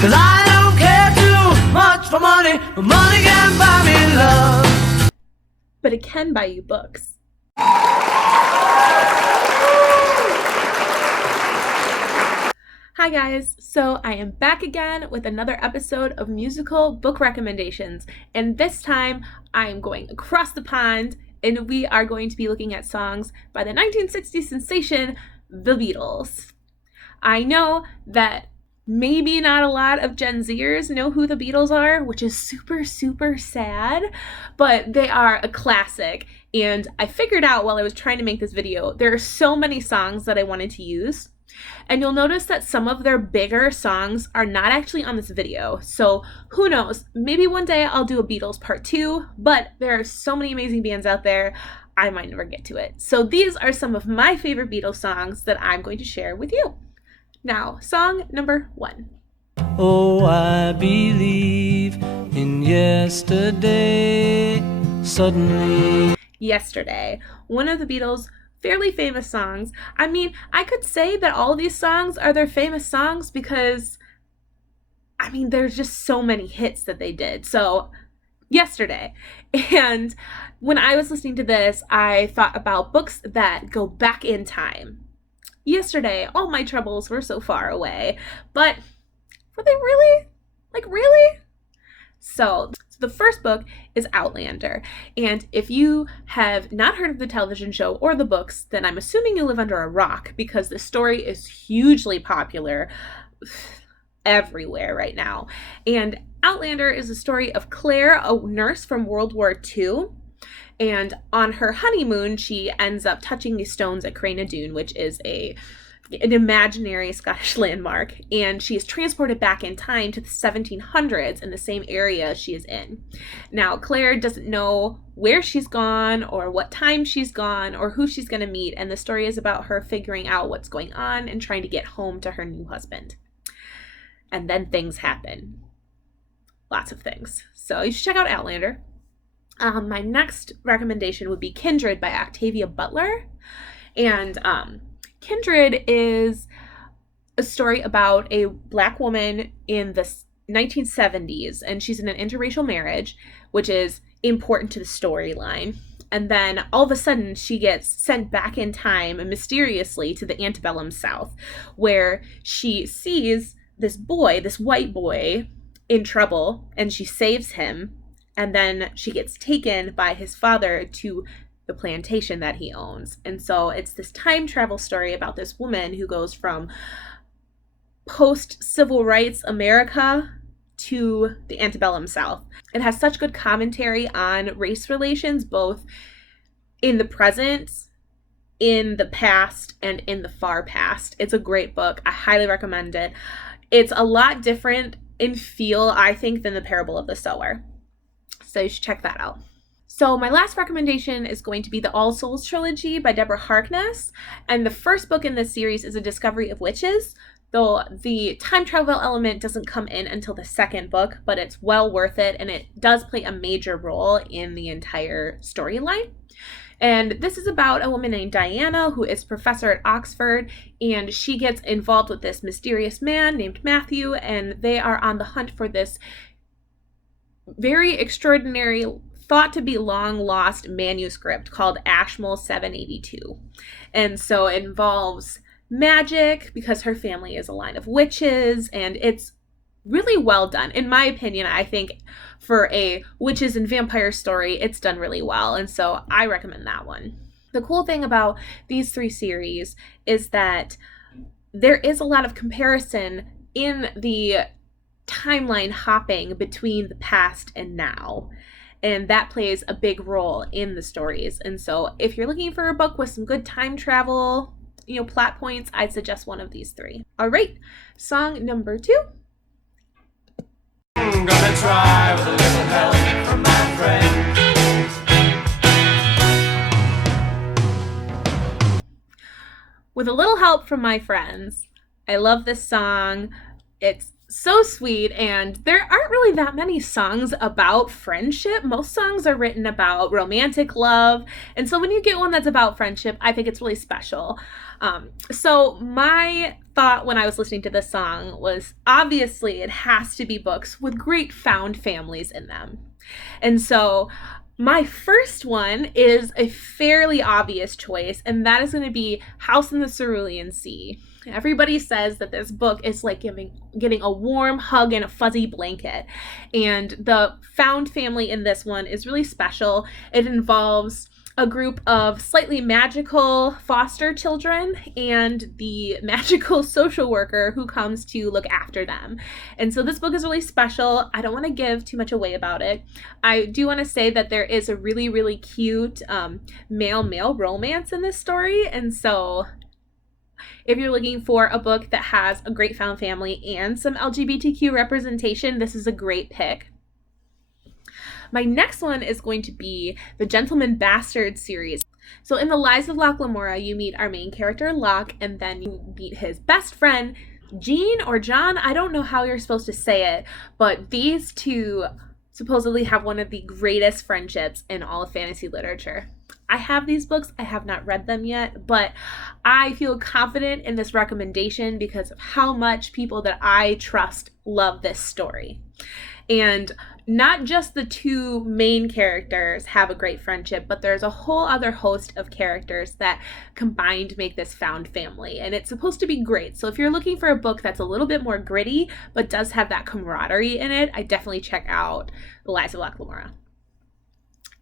'Cause I don't care too much for money, but money can't buy me love. But it can buy you books. Hi guys, so I am back again with another episode of musical book recommendations, and this time I am going across the pond and we are going to be looking at songs by the 1960s sensation, the Beatles. I know that maybe not a lot of Gen Zers know who the Beatles are, which is super, super sad, but they are a classic, and I figured out while I was trying to make this video, there are so many songs that I wanted to use. And you'll notice that some of their bigger songs are not actually on this video. So who knows, maybe one day I'll do a Beatles part 2, but there are so many amazing bands out there, I might never get to it. So these are some of my favorite Beatles songs that I'm going to share with you. Now, song number 1. Oh, I believe in yesterday, suddenly. Yesterday, one of the Beatles' fairly famous songs. I mean, I could say that all these songs are their famous songs because, I mean, there's just so many hits that they did. So, Yesterday. And when I was listening to this, I thought about books that go back in time. Yesterday, all my troubles were so far away. But were they really? Like, really? So the first book is Outlander, and if you have not heard of the television show or the books, then I'm assuming you live under a rock, because the story is hugely popular everywhere right now. And Outlander is a story of Claire, a nurse from World War II, and on her honeymoon, she ends up touching these stones at Craignadoon, which is an imaginary Scottish landmark, and she is transported back in time to the 1700s in the same area she is in. Now, Claire doesn't know where she's gone or what time she's gone or who she's going to meet, and the story is about her figuring out what's going on and trying to get home to her new husband. And then things happen. Lots of things. So you should check out Outlander. My next recommendation would be Kindred by Octavia Butler. And Kindred is a story about a Black woman in the 1970s, and she's in an interracial marriage, which is important to the storyline. And then all of a sudden, she gets sent back in time mysteriously to the antebellum South, where she sees this boy, this white boy, in trouble, and she saves him. And then she gets taken by his father to the plantation that he owns. And so it's this time travel story about this woman who goes from post-civil rights America to the antebellum South. It has such good commentary on race relations, both in the present, in the past, and in the far past. It's a great book. I highly recommend it. It's a lot different in feel, I think, than The Parable of the Sower. So you should check that out. So my last recommendation is going to be the All Souls trilogy by Deborah Harkness. And the first book in this series is A Discovery of Witches, though the time travel element doesn't come in until the second book, but it's well worth it, and it does play a major role in the entire storyline. And this is about a woman named Diana, who is professor at Oxford, and she gets involved with this mysterious man named Matthew, and they are on the hunt for this very extraordinary, thought to be long lost manuscript called Ashmole 782. And so it involves magic because her family is a line of witches, and it's really well done. In my opinion, I think for a witches and vampire story, it's done really well, and so I recommend that one. The cool thing about these 3 series is that there is a lot of comparison in the timeline hopping between the past and now, and that plays a big role in the stories. And so if you're looking for a book with some good time travel, plot points, I'd suggest one of these 3. All right, song number 2. I'm gonna try with a little help from my friend. With a little help from my friends. I love this song. It's so sweet, and there aren't really that many songs about friendship. Most songs are written about romantic love, and so when you get one that's about friendship, I think it's really special. So my thought when I was listening to this song was, obviously it has to be books with great found families in them. And so my first one is a fairly obvious choice, and that is going to be House in the Cerulean Sea. Everybody says that this book is like getting a warm hug and a fuzzy blanket. And the found family in this one is really special. It involves a group of slightly magical foster children and the magical social worker who comes to look after them. And so this book is really special. I don't want to give too much away about it. I do want to say that there is a really, really cute male-male romance in this story. And so if you're looking for a book that has a great found family and some LGBTQ representation, this is a great pick. My next one is going to be the Gentleman Bastard series. So in The Lies of Locke Lamora, you meet our main character, Locke, and then you meet his best friend, Jean or John. I don't know how you're supposed to say it, but these two supposedly have one of the greatest friendships in all of fantasy literature. I have these books. I have not read them yet, but I feel confident in this recommendation because of how much people that I trust love this story. And not just the two main characters have a great friendship, but there's a whole other host of characters that combined make this found family. And it's supposed to be great. So if you're looking for a book that's a little bit more gritty, but does have that camaraderie in it, I definitely check out The Lies of Locke Lamora.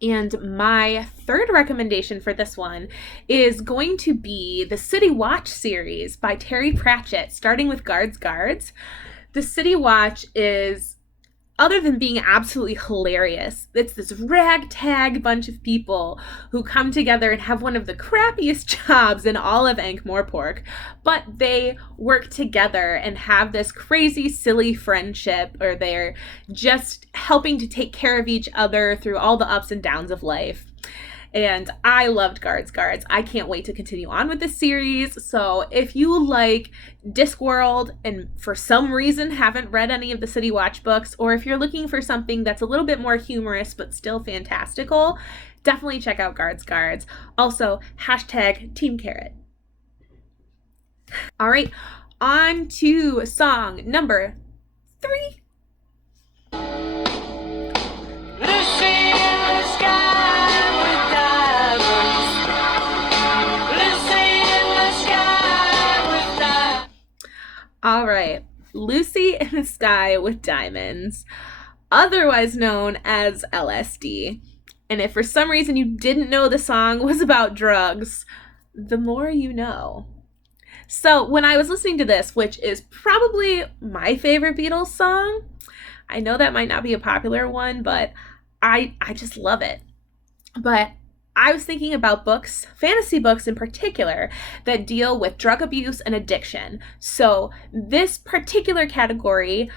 And my third recommendation for this one is going to be the City Watch series by Terry Pratchett, starting with Guards. The City Watch is, other than being absolutely hilarious, it's this ragtag bunch of people who come together and have one of the crappiest jobs in all of Ankh-Morpork, but they work together and have this crazy, silly friendship, or they're just helping to take care of each other through all the ups and downs of life. And I loved Guards. I can't wait to continue on with this series. So if you like Discworld and for some reason haven't read any of the City Watch books, or if you're looking for something that's a little bit more humorous but still fantastical, definitely check out Guards. Also, hashtag Team Carrot. All right, on to song number 3. All right, Lucy in the Sky with Diamonds, otherwise known as LSD. And if for some reason you didn't know the song was about drugs, the more you know. So when I was listening to this, which is probably my favorite Beatles song, I know that might not be a popular one, but I just love it. But I was thinking about books, fantasy books in particular, that deal with drug abuse and addiction. So this particular category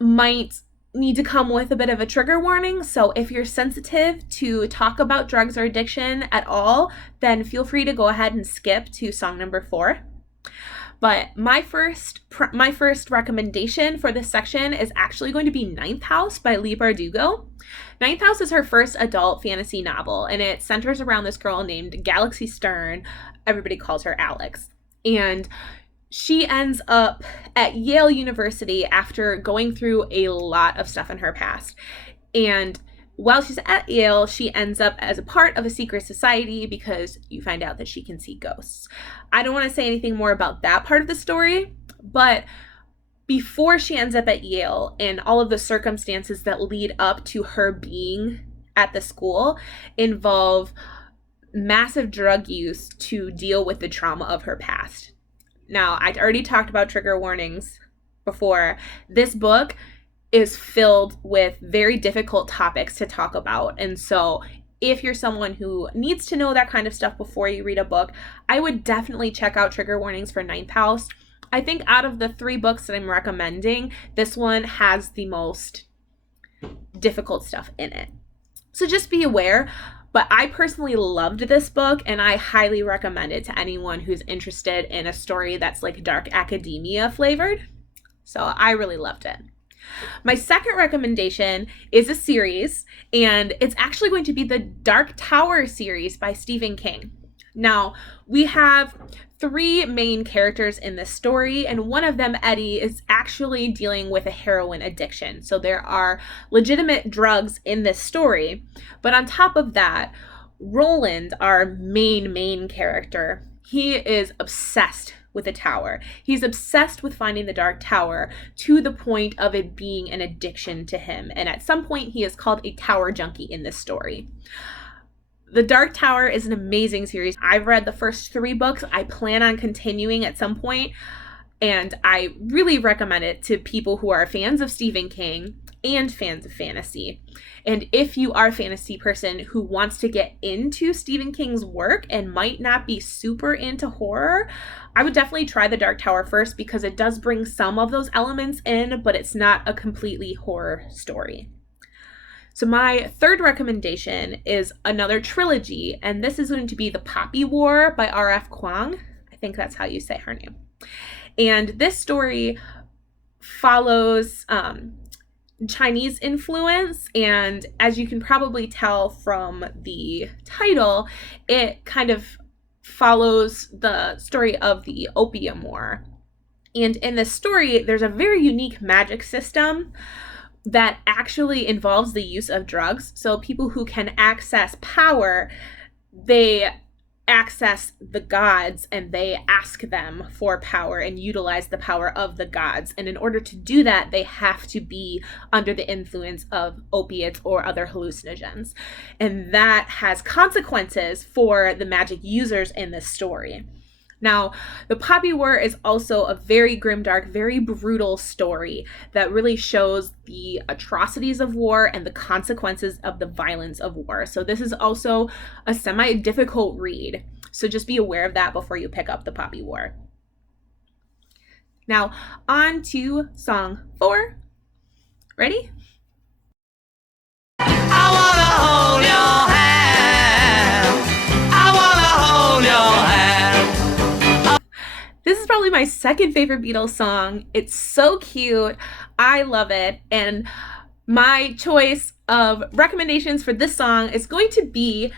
might need to come with a bit of a trigger warning. So if you're sensitive to talk about drugs or addiction at all, then feel free to go ahead and skip to song number 4. But my first recommendation for this section is actually going to be Ninth House by Leigh Bardugo. Ninth House is her first adult fantasy novel, and it centers around this girl named Galaxy Stern. Everybody calls her Alex. And she ends up at Yale University after going through a lot of stuff in her past. And while she's at Yale, she ends up as a part of a secret society because you find out that she can see ghosts. I don't want to say anything more about that part of the story, but before she ends up at Yale and all of the circumstances that lead up to her being at the school involve massive drug use to deal with the trauma of her past. Now, I'd already talked about trigger warnings before. This book is filled with very difficult topics to talk about. And so if you're someone who needs to know that kind of stuff before you read a book, I would definitely check out trigger warnings for Ninth House. I think out of the 3 books that I'm recommending, this one has the most difficult stuff in it. So just be aware. But I personally loved this book, and I highly recommend it to anyone who's interested in a story that's like dark academia flavored. So I really loved it. My second recommendation is a series, and it's actually going to be the Dark Tower series by Stephen King. Now, we have three main characters in this story, and one of them, Eddie, is actually dealing with a heroin addiction. So there are legitimate drugs in this story. But on top of that, Roland, our main character, he is obsessed with the tower. He's obsessed with finding the Dark Tower to the point of it being an addiction to him. And at some point, he is called a tower junkie in this story. The Dark Tower is an amazing series. I've read the first 3 books. I plan on continuing at some point, and I really recommend it to people who are fans of Stephen King and fans of fantasy. And if you are a fantasy person who wants to get into Stephen King's work and might not be super into horror, I would definitely try The Dark Tower first, because it does bring some of those elements in, but it's not a completely horror story. So my third recommendation is another trilogy, and this is going to be The Poppy War by R.F. Kuang. I think that's how you say her name. And this story follows Chinese influence, and as you can probably tell from the title, it kind of follows the story of the Opium War. And in this story, there's a very unique magic system that actually involves the use of drugs. So people who can access power, they access the gods and they ask them for power and utilize the power of the gods. And in order to do that, they have to be under the influence of opiates or other hallucinogens. And that has consequences for the magic users in this story. Now, The Poppy War is also a very grimdark, very brutal story that really shows the atrocities of war and the consequences of the violence of war. So this is also a semi-difficult read. So just be aware of that before you pick up The Poppy War. Now, on to song 4. Ready? I wanna hold your hand. I wanna hold your hand. This is probably my second favorite Beatles song. It's so cute. I love it. And my choice of recommendations for this song is going to be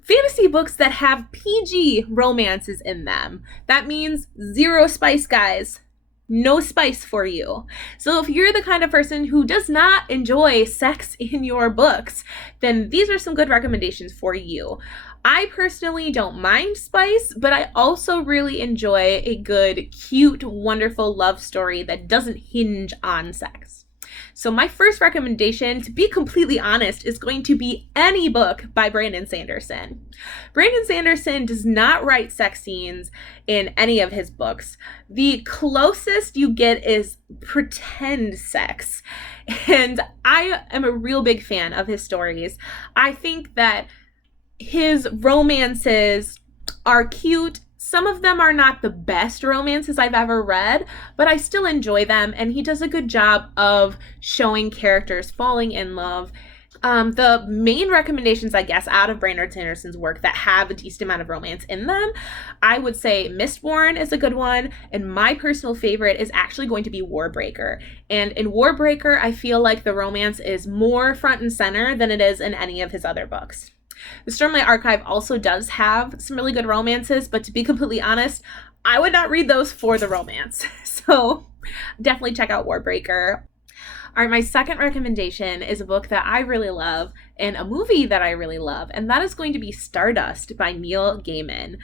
fantasy books that have PG romances in them. That means 0 spice, guys. No spice for you. So if you're the kind of person who does not enjoy sex in your books, then these are some good recommendations for you. I personally don't mind spice, but I also really enjoy a good, cute, wonderful love story that doesn't hinge on sex. So my first recommendation, to be completely honest, is going to be any book by Brandon Sanderson. Brandon Sanderson does not write sex scenes in any of his books. The closest you get is pretend sex. And I am a real big fan of his stories. I think that his romances are cute. Some of them are not the best romances I've ever read, but I still enjoy them, and he does a good job of showing characters falling in love. The main recommendations, I guess, out of Brandon Sanderson's work that have a decent amount of romance in them, I would say Mistborn is a good one, and my personal favorite is actually going to be Warbreaker. And in Warbreaker, I feel like the romance is more front and center than it is in any of his other books. The Stormlight Archive also does have some really good romances, but to be completely honest, I would not read those for the romance. So definitely check out Warbreaker. All right, my second recommendation is a book that I really love and a movie that I really love, and that is going to be Stardust by Neil Gaiman.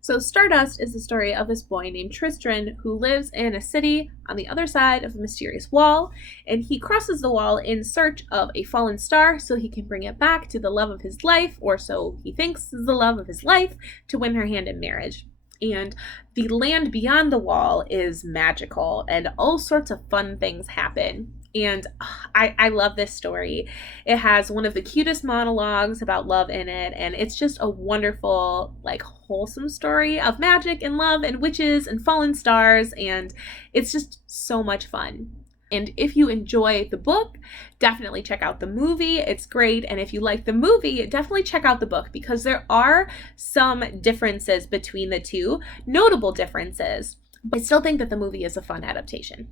So Stardust is the story of this boy named Tristan who lives in a city on the other side of a mysterious wall, and he crosses the wall in search of a fallen star so he can bring it back to the love of his life, or so he thinks is the love of his life, to win her hand in marriage. And the land beyond the wall is magical, and all sorts of fun things happen. And I love this story. It has one of the cutest monologues about love in it, and it's just a wonderful, like, wholesome story of magic and love and witches and fallen stars, and it's just so much fun. And if you enjoy the book, definitely check out the movie. It's great. And if you like the movie, definitely check out the book, because there are some differences between the two, notable differences. But I still think that the movie is a fun adaptation.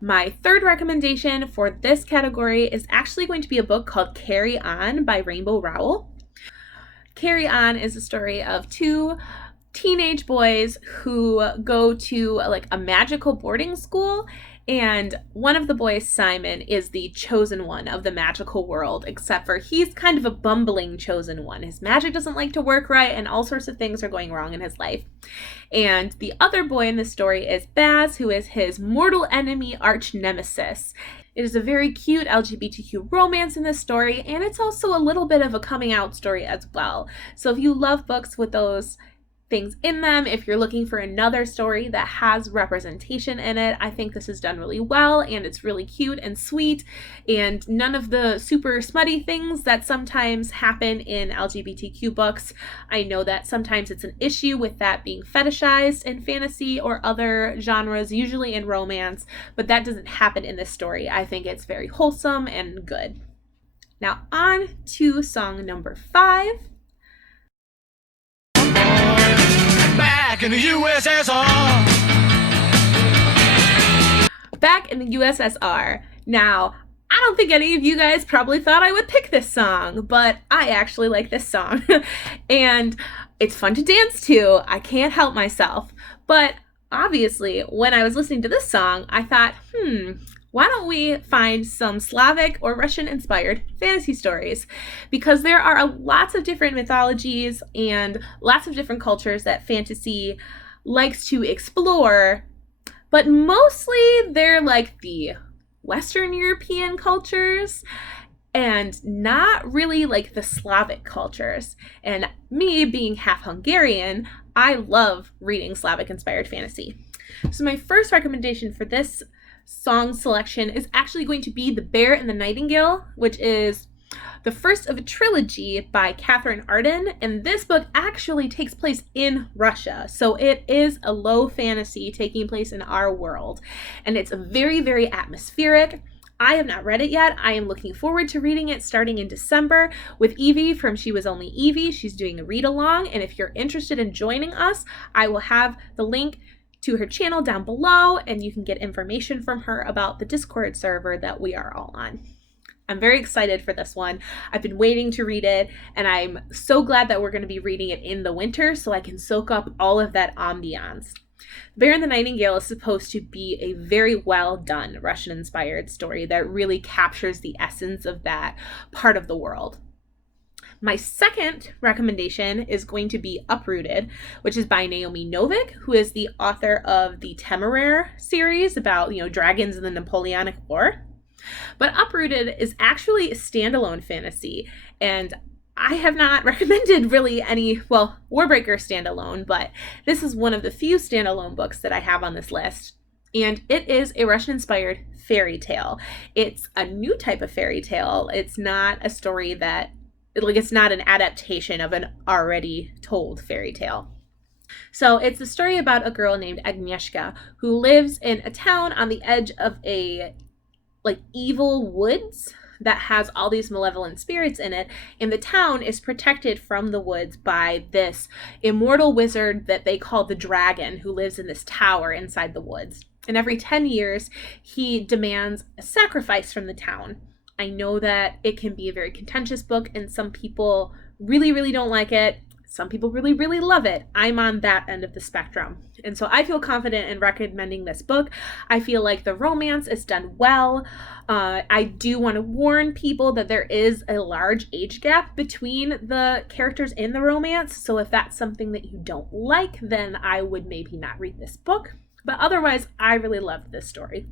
My third recommendation for this category is actually going to be a book called Carry On by Rainbow Rowell. Carry On is a story of 2 teenage boys who go to like a magical boarding school, and one of the boys, Simon, is the chosen one of the magical world, except for he's kind of a bumbling chosen one. His magic doesn't like to work right, and all sorts of things are going wrong in his life. And the other boy in the story is Baz, who is his mortal enemy arch nemesis. It is a very cute LGBTQ romance in this story, and it's also a little bit of a coming out story as well. So if you love books with those things in them, if you're looking for another story that has representation in it, I think this is done really well, and it's really cute and sweet, and none of the super smutty things that sometimes happen in LGBTQ books. I know that sometimes it's an issue with that being fetishized in fantasy or other genres, usually in romance, but that doesn't happen in this story. I think it's very wholesome and good. Now on to song number 5. Back in the USSR. Back in the USSR. Now, I don't think any of you guys probably thought I would pick this song, but I actually like this song. And it's fun to dance to. I can't help myself. But obviously, when I was listening to this song, I thought, why don't we find some Slavic or Russian-inspired fantasy stories? Because there are lots of different mythologies and lots of different cultures that fantasy likes to explore, but mostly they're like the Western European cultures and not really like the Slavic cultures. And me being half Hungarian, I love reading Slavic-inspired fantasy. So my first recommendation for this song selection is actually going to be The Bear and the Nightingale, which is the first of a trilogy by Catherine Arden, and this book actually takes place in Russia, so it is a low fantasy taking place in our world, and it's very, very atmospheric. I have not read it yet. I am looking forward to reading it starting in December with Evie from She Was Only Evie. She's doing a read-along, and if you're interested in joining us, I will have the link to her channel down below, and you can get information from her about the Discord server that we are all on. I'm very excited for this one. I've been waiting to read it, and I'm so glad that we're going to be reading it in the winter so I can soak up all of that ambiance. Bear and the Nightingale is supposed to be a very well done Russian-inspired story that really captures the essence of that part of the world. My second recommendation is going to be Uprooted, which is by Naomi Novik, who is the author of the Temeraire series about, dragons in the Napoleonic War. But Uprooted is actually a standalone fantasy, and I have not recommended really any, Warbreaker standalone, but this is one of the few standalone books that I have on this list. And it is a Russian-inspired fairy tale. It's a new type of fairy tale. It's not a story that it's not an adaptation of an already told fairy tale. So it's a story about a girl named Agnieszka who lives in a town on the edge of a evil woods that has all these malevolent spirits in it, and the town is protected from the woods by this immortal wizard that they call the Dragon, who lives in this tower inside the woods. And every 10 years, he demands a sacrifice from the town. I know that it can be a very contentious book, and some people really, really don't like it. Some people really, really love it. I'm on that end of the spectrum. And so I feel confident in recommending this book. I feel like the romance is done well. I do want to warn people that there is a large age gap between the characters in the romance. So if that's something that you don't like, then I would maybe not read this book. But otherwise, I really loved this story.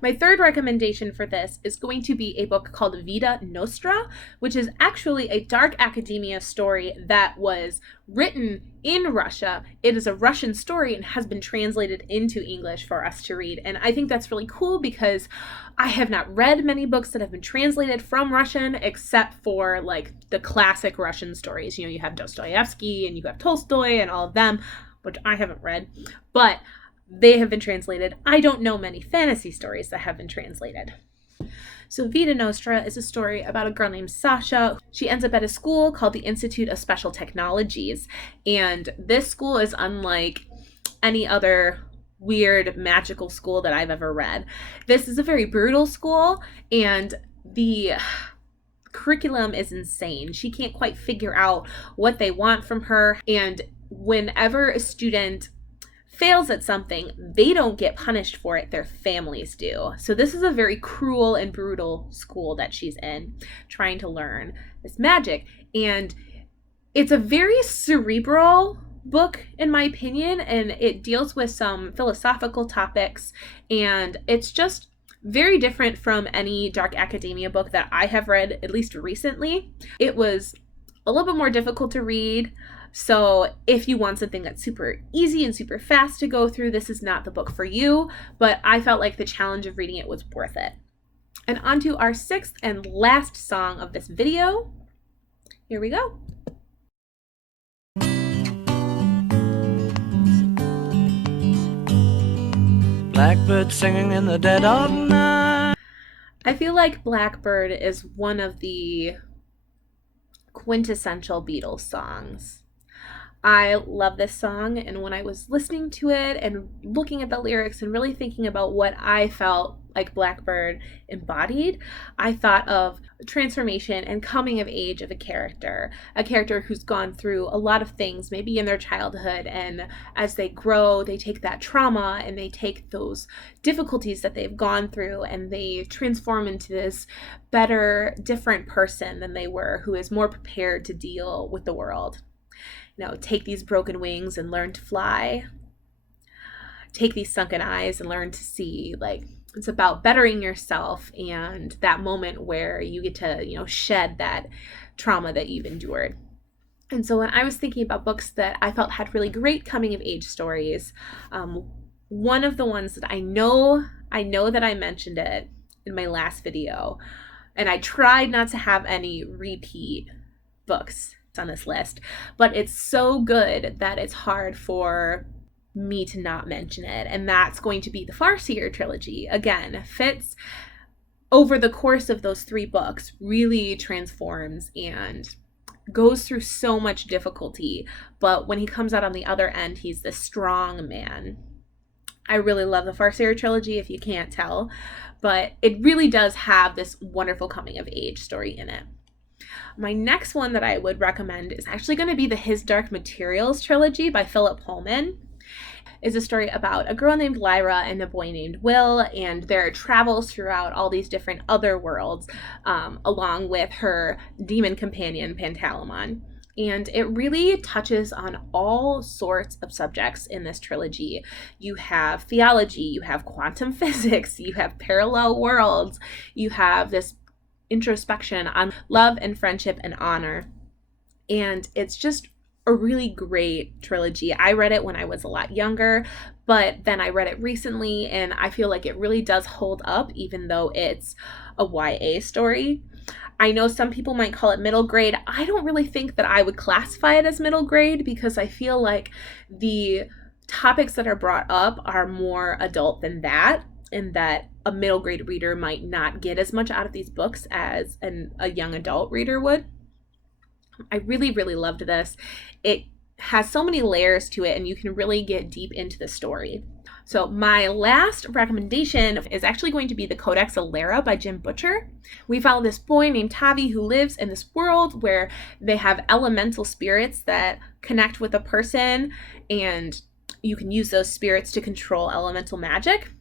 My third recommendation for this is going to be a book called Vita Nostra, which is actually a dark academia story that was written in Russia. It is a Russian story and has been translated into English for us to read. And I think that's really cool because I have not read many books that have been translated from Russian except for the classic Russian stories. You have Dostoevsky and you have Tolstoy and all of them, which I haven't read, but they have been translated. I don't know many fantasy stories that have been translated. So Vita Nostra is a story about a girl named Sasha. She ends up at a school called the Institute of Special Technologies. And this school is unlike any other weird magical school that I've ever read. This is a very brutal school, and the curriculum is insane. She can't quite figure out what they want from her, and whenever a student fails at something, they don't get punished for it, their families do. So this is a very cruel and brutal school that she's in, trying to learn this magic. And it's a very cerebral book, in my opinion, and it deals with some philosophical topics, and it's just very different from any dark academia book that I have read, at least recently. It was a little bit more difficult to read. So if you want something that's super easy and super fast to go through, this is not the book for you, but I felt like the challenge of reading it was worth it. And on to our 6th and last song of this video. Here we go. Blackbird singing in the dead of night. I feel like Blackbird is one of the quintessential Beatles songs. I love this song, and when I was listening to it and looking at the lyrics and really thinking about what I felt like Blackbird embodied, I thought of transformation and coming of age of a character who's gone through a lot of things, maybe in their childhood, and as they grow, they take that trauma and they take those difficulties that they've gone through and they transform into this better, different person than they were, who is more prepared to deal with the world. Take these broken wings and learn to fly. Take these sunken eyes and learn to see. Like, it's about bettering yourself and that moment where you get to, shed that trauma that you've endured. And so when I was thinking about books that I felt had really great coming of age stories, one of the ones that I know that I mentioned it in my last video, and I tried not to have any repeat books on this list, but it's so good that it's hard for me to not mention it, and that's going to be the Farseer trilogy. Again, Fitz, over the course of those 3 books, really transforms and goes through so much difficulty, but when he comes out on the other end, he's this strong man. I really love the Farseer trilogy, if you can't tell, but it really does have this wonderful coming of age story in it. My next one that I would recommend is actually going to be the His Dark Materials trilogy by Philip Pullman. It's a story about a girl named Lyra and a boy named Will, and their travels throughout all these different other worlds, along with her demon companion Pantalaimon. And it really touches on all sorts of subjects in this trilogy. You have theology, you have quantum physics, you have parallel worlds, you have this introspection on love and friendship and honor. And it's just a really great trilogy. I read it when I was a lot younger, but then I read it recently, and I feel like it really does hold up, even though it's a YA story. I know some people might call it middle grade. I don't really think that I would classify it as middle grade, because I feel like the topics that are brought up are more adult than that, and that a middle grade reader might not get as much out of these books as a young adult reader would. I really, really loved this. It has so many layers to it, and you can really get deep into the story. So my last recommendation is actually going to be the Codex Alera by Jim Butcher. We follow this boy named Tavi who lives in this world where they have elemental spirits that connect with a person, and you can use those spirits to control elemental magic.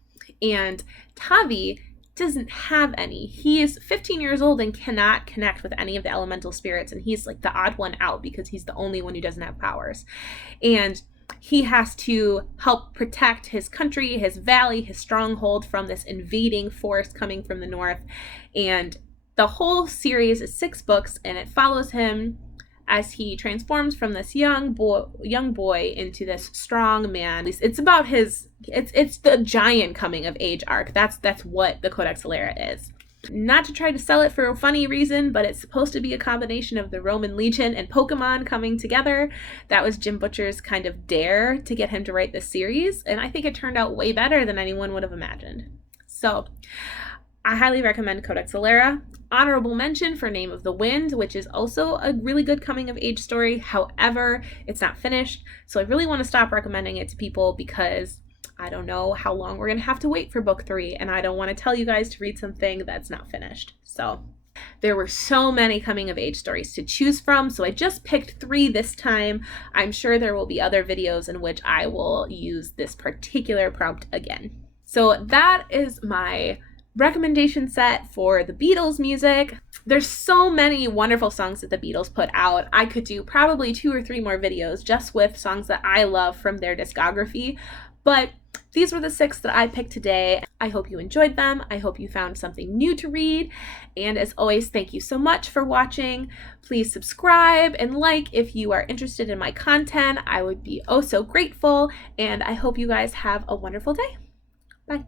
And Tavi doesn't have any. He is 15 years old and cannot connect with any of the elemental spirits, and he's like the odd one out because he's the only one who doesn't have powers. And he has to help protect his country, his valley, his stronghold from this invading force coming from the north. And the whole series is 6 books, and it follows him as he transforms from this young boy into this strong man. It's about it's the giant coming of age arc. That's what the Codex Alera is. Not to try to sell it for a funny reason, but it's supposed to be a combination of the Roman Legion and Pokemon coming together. That was Jim Butcher's kind of dare to get him to write this series, and I think it turned out way better than anyone would have imagined. So I highly recommend Codex Alera. Honorable mention for Name of the Wind, which is also a really good coming of age story. However, it's not finished, so I really want to stop recommending it to people because I don't know how long we're going to have to wait for book 3, and I don't want to tell you guys to read something that's not finished. So There were so many coming of age stories to choose from, so I just picked 3 this time. I'm sure there will be other videos in which I will use this particular prompt again. So that is my recommendation set for the Beatles music. There's so many wonderful songs that the Beatles put out. I could do probably 2 or 3 more videos just with songs that I love from their discography, but these were the 6 that I picked today. I hope you enjoyed them. I hope you found something new to read. And as always, thank you so much for watching. Please subscribe and like if you are interested in my content. I would be oh so grateful. And I hope you guys have a wonderful day. Bye.